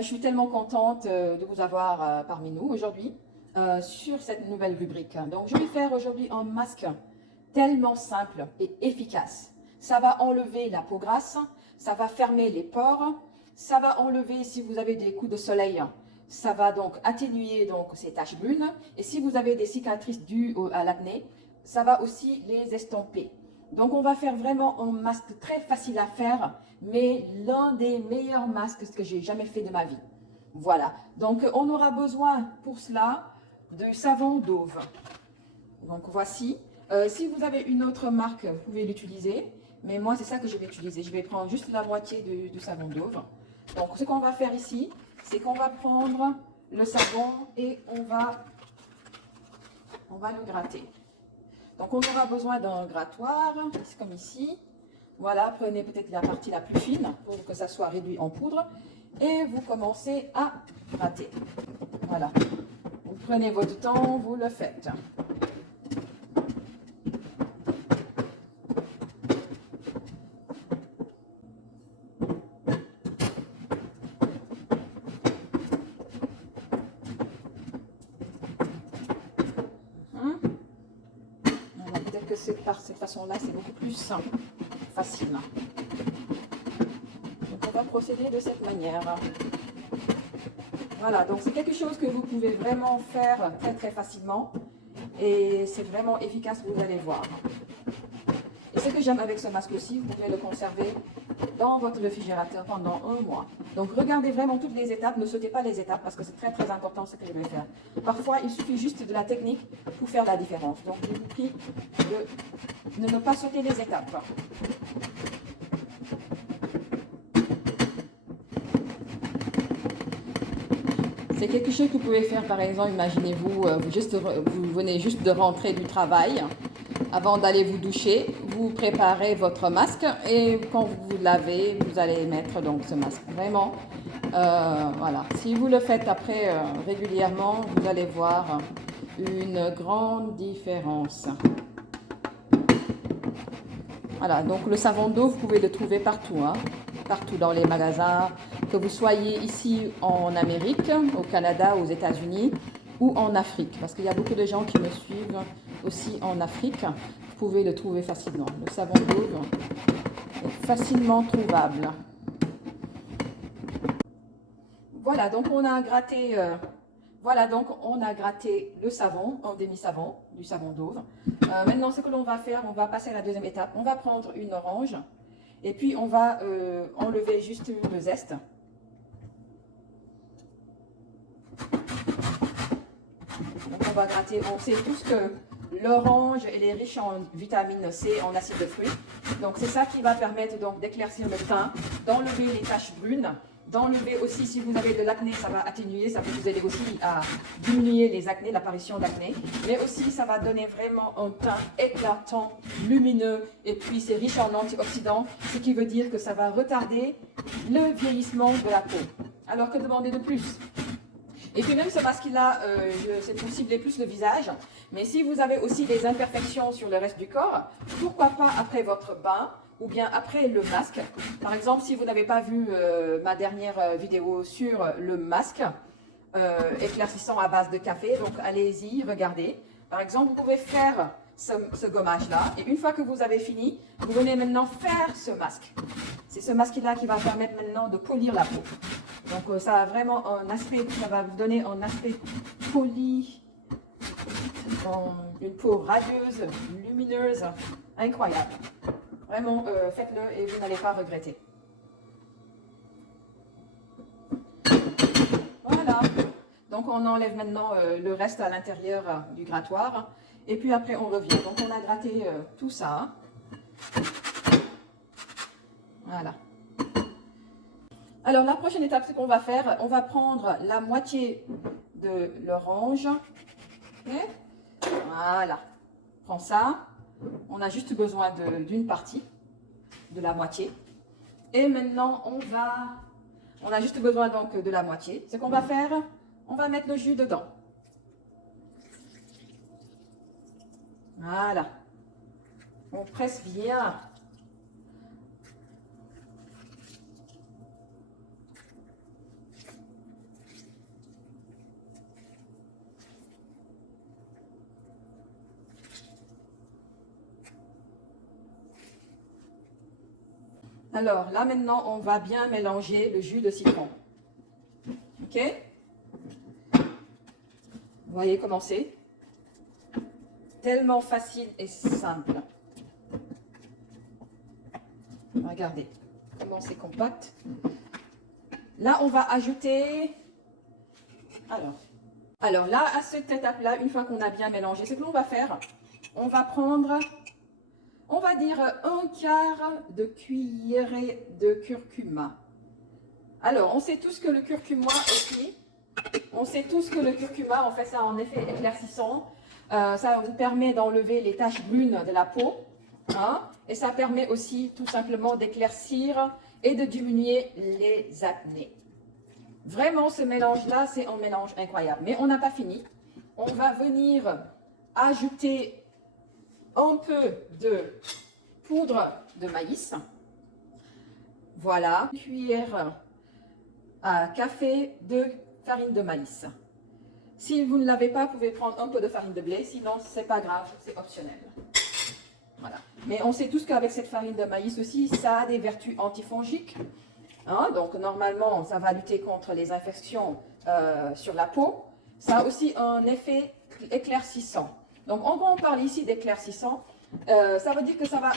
Je suis tellement contente de vous avoir parmi nous aujourd'hui sur cette nouvelle rubrique. Donc, je vais faire aujourd'hui un masque tellement simple et efficace. Ça va enlever la peau grasse, ça va fermer les pores, ça va enlever si vous avez des coups de soleil, ça va donc atténuer donc ces taches brunes. Et si vous avez des cicatrices dues à l'acné, ça va aussi les estomper. Donc, on va faire vraiment un masque très facile à faire, mais l'un des meilleurs masques que j'ai jamais fait de ma vie. Voilà. Donc, on aura besoin pour cela de savon Dove. Donc, voici. Si vous avez une autre marque, vous pouvez l'utiliser. Mais moi, c'est ça que je vais utiliser. Je vais prendre juste la moitié du savon Dove. Donc, ce qu'on va faire ici, c'est qu'on va prendre le savon et on va le gratter. Donc, on aura besoin d'un grattoir, comme ici. Voilà, prenez peut-être la partie la plus fine pour que ça soit réduit en poudre. Et vous commencez à gratter. Voilà. Vous prenez votre temps, vous le faites. Peut-être que par cette façon-là, c'est beaucoup plus simple, facile. Donc, on va procéder de cette manière. Voilà, donc c'est quelque chose que vous pouvez vraiment faire très très facilement. Et c'est vraiment efficace, vous allez voir. Et ce que j'aime avec ce masque aussi, vous pouvez le conserver dans votre réfrigérateur pendant un mois. Donc regardez vraiment toutes les étapes, ne sautez pas les étapes parce que c'est très très important ce que je vais faire. Parfois, il suffit juste de la technique pour faire la différence. Donc je vous prie de ne pas sauter les étapes. C'est quelque chose que vous pouvez faire, par exemple, imaginez-vous, vous venez juste de rentrer du travail. Avant d'aller vous doucher, vous préparez votre masque et quand vous lavez, vous allez mettre donc ce masque. Vraiment, voilà. Si vous le faites après régulièrement, vous allez voir une grande différence. Voilà, donc le savon d'eau, vous pouvez le trouver partout, hein, partout dans les magasins, que vous soyez ici en Amérique, au Canada, aux États-Unis ou en Afrique, parce qu'il y a beaucoup de gens qui me suivent aussi en Afrique. Vous pouvez le trouver facilement. Le savon d'eau est facilement trouvable. Voilà, donc on a gratté... Voilà, donc on a gratté le savon, un demi-savon, du savon Dove. Maintenant, ce que l'on va faire, on va passer à la deuxième étape. On va prendre une orange et puis on va enlever juste le zeste. Donc on va gratter, on sait tous que l'orange, elle est riche en vitamine C, en acide de fruits. Donc c'est ça qui va permettre donc d'éclaircir le teint, d'enlever les taches brunes. D'enlever aussi, si vous avez de l'acné, ça va atténuer, ça peut vous aider aussi à diminuer les acnés, l'apparition d'acné. Mais aussi, ça va donner vraiment un teint éclatant, lumineux, et puis c'est riche en antioxydants, ce qui veut dire que ça va retarder le vieillissement de la peau. Alors que demander de plus? Et puis même ce masque-là, c'est pour cibler plus le visage. Mais si vous avez aussi des imperfections sur le reste du corps, pourquoi pas après votre bain ou bien après le masque. Par exemple, si vous n'avez pas vu ma dernière vidéo sur le masque éclaircissant à base de café, donc allez-y, regardez. Par exemple, vous pouvez faire ce gommage-là. Et une fois que vous avez fini, vous venez maintenant faire ce masque. C'est ce masque-là qui va permettre maintenant de polir la peau. Donc ça a vraiment un aspect, ça va vous donner un aspect poli, une peau radieuse, lumineuse, incroyable. Vraiment, faites-le et vous n'allez pas regretter. Voilà. Donc on enlève maintenant le reste à l'intérieur du grattoir. Et puis après on revient. Donc on a gratté tout ça. Voilà. Alors la prochaine étape, ce qu'on va faire, on va prendre la moitié de l'orange. Okay. Voilà. Prends ça. On a juste besoin d'une partie, de la moitié. Et maintenant, on a juste besoin donc de la moitié. Ce qu'on va faire, on va mettre le jus dedans. Voilà. On presse bien. Alors là maintenant, on va bien mélanger le jus de citron. Ok? Vous voyez comment c'est? Tellement facile et simple. Regardez comment c'est compact. Là, on va ajouter... Alors là, à cette étape-là, une fois qu'on a bien mélangé, ce que l'on va faire, on va prendre, on va dire, un quart de cuillerée de curcuma. Alors, on sait tous que le curcuma aussi, on sait tous que le curcuma, on fait ça en effet éclaircissant. Ça vous permet d'enlever les taches brunes de la peau. Hein, et ça permet aussi tout simplement d'éclaircir et de diminuer les acnés. Vraiment, ce mélange-là, c'est un mélange incroyable. Mais on n'a pas fini. On va venir ajouter un peu de poudre de maïs. Voilà, une cuillère à café de farine de maïs. Si vous ne l'avez pas, vous pouvez prendre un peu de farine de blé. Sinon, ce n'est pas grave, c'est optionnel. Voilà. Mais on sait tous qu'avec cette farine de maïs aussi, ça a des vertus antifongiques. Hein, donc normalement, ça va lutter contre les infections sur la peau. Ça a aussi un effet éclaircissant. Donc quand on parle ici d'éclaircissant, ça veut dire que ça va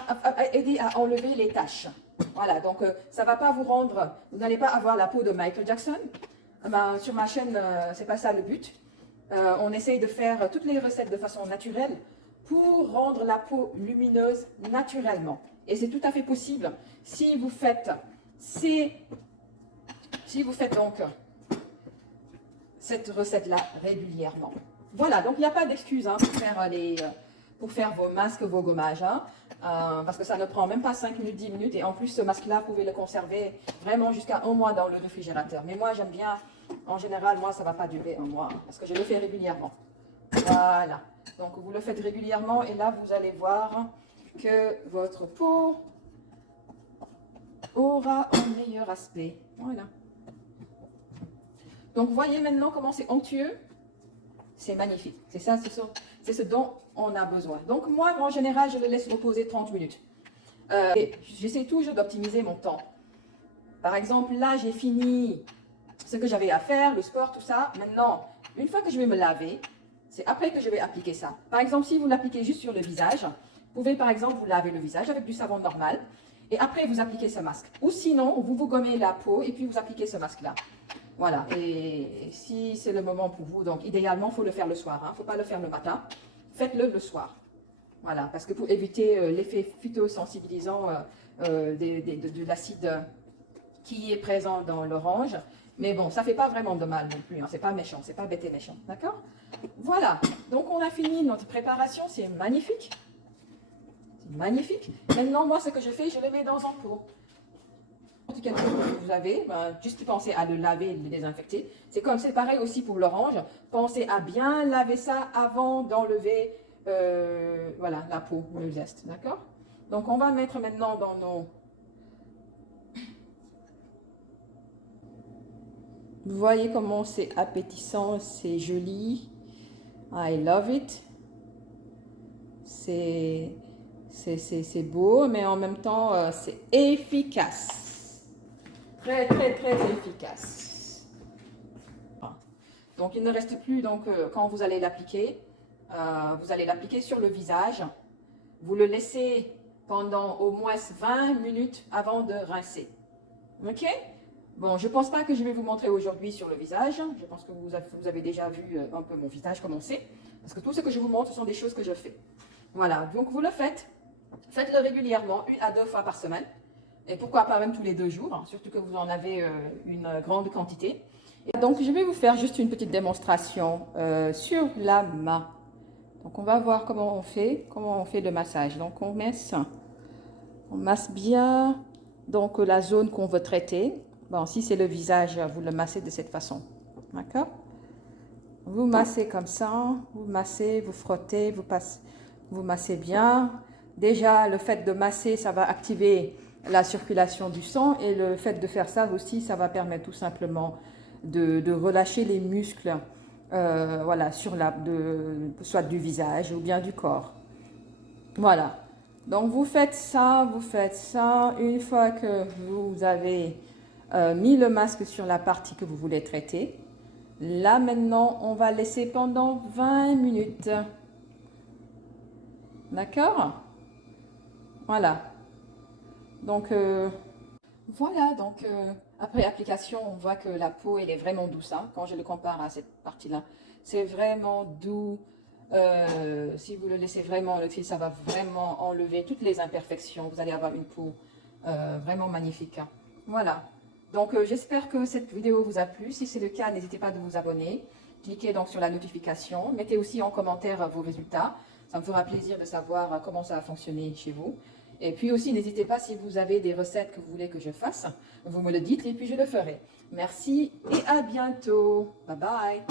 aider à enlever les taches. Voilà, donc ça ne va pas vous rendre, vous n'allez pas avoir la peau de Michael Jackson. Ben, sur ma chaîne, c'est pas ça le but. On essaye de faire toutes les recettes de façon naturelle pour rendre la peau lumineuse naturellement. Et c'est tout à fait possible si vous faites donc cette recette-là régulièrement. Voilà, donc il n'y a pas d'excuse hein, pour faire vos masques, vos gommages, hein, parce que ça ne prend même pas 5 minutes, 10 minutes, et en plus ce masque-là, vous pouvez le conserver vraiment jusqu'à 1 mois dans le réfrigérateur. Mais moi, j'aime bien, en général, moi, ça ne va pas durer 1 mois, parce que je le fais régulièrement. Voilà, donc vous le faites régulièrement, et là, vous allez voir que votre peau aura un meilleur aspect. Voilà. Donc, vous voyez maintenant comment c'est onctueux. C'est magnifique. C'est ça, c'est ce dont on a besoin. Donc, moi, en général, je le laisse reposer 30 minutes. J'essaie toujours d'optimiser mon temps. Par exemple, là, j'ai fini ce que j'avais à faire, le sport, tout ça. Maintenant, une fois que je vais me laver, c'est après que je vais appliquer ça. Par exemple, si vous l'appliquez juste sur le visage, vous pouvez, par exemple, vous laver le visage avec du savon normal. Et après, vous appliquez ce masque. Ou sinon, vous gommez la peau et puis vous appliquez ce masque-là. Voilà. Et si c'est le moment pour vous, donc idéalement, il faut le faire le soir. Il ne faut pas le faire le matin. Faites-le le soir. Voilà. Parce que pour éviter l'effet phytosensibilisant de l'acide qui est présent dans l'orange. Mais bon, ça ne fait pas vraiment de mal non plus. Hein. Ce n'est pas méchant. Ce n'est pas bête et méchant. D'accord? Voilà. Donc, on a fini notre préparation. C'est magnifique. Magnifique. Maintenant, moi, ce que je fais, je le mets dans un pot. Quelque chose que vous avez, ben, juste pensez à le laver et le désinfecter. C'est pareil aussi pour l'orange. Pensez à bien laver ça avant d'enlever voilà, la peau, le zeste. D'accord? Donc, on va mettre maintenant dans nos... Vous voyez comment c'est appétissant, c'est joli. I love it. C'est beau, mais en même temps, c'est efficace. Très, très, très efficace. Donc, il ne reste plus, donc, quand vous allez l'appliquer sur le visage. Vous le laissez pendant au moins 20 minutes avant de rincer. OK? Bon, je ne pense pas que je vais vous montrer aujourd'hui sur le visage. Je pense que vous avez déjà vu un peu mon visage comment c'est. Parce que tout ce que je vous montre, ce sont des choses que je fais. Voilà, donc vous le faites. Faites-le régulièrement, 1 à 2 fois par semaine. Et pourquoi pas même tous les 2 jours, hein, surtout que vous en avez une grande quantité. Et donc, je vais vous faire juste une petite démonstration sur la main. Donc, on va voir comment on fait le massage. Donc, on masse bien donc, la zone qu'on veut traiter. Bon, si c'est le visage, vous le massez de cette façon. D'accord? Vous massez comme ça, vous massez, vous frottez, vous massez bien. Déjà, le fait de masser, ça va activer la circulation du sang, et le fait de faire ça aussi, ça va permettre tout simplement de relâcher les muscles, voilà, soit du visage ou bien du corps. Voilà. Donc vous faites ça, vous faites ça. Une fois que vous avez mis le masque sur la partie que vous voulez traiter, là maintenant on va laisser pendant 20 minutes. D'accord? Voilà. Donc voilà, donc après application, on voit que la peau elle est vraiment douce. Hein, quand je le compare à cette partie-là, c'est vraiment doux. Si vous le laissez vraiment le fil, ça va vraiment enlever toutes les imperfections. Vous allez avoir une peau vraiment magnifique. Hein. Voilà. Donc j'espère que cette vidéo vous a plu. Si c'est le cas, n'hésitez pas de vous abonner. Cliquez donc sur la notification. Mettez aussi en commentaire vos résultats. Ça me fera plaisir de savoir comment ça a fonctionné chez vous. Et puis aussi, n'hésitez pas si vous avez des recettes que vous voulez que je fasse. Vous me le dites et puis je le ferai. Merci et à bientôt. Bye bye.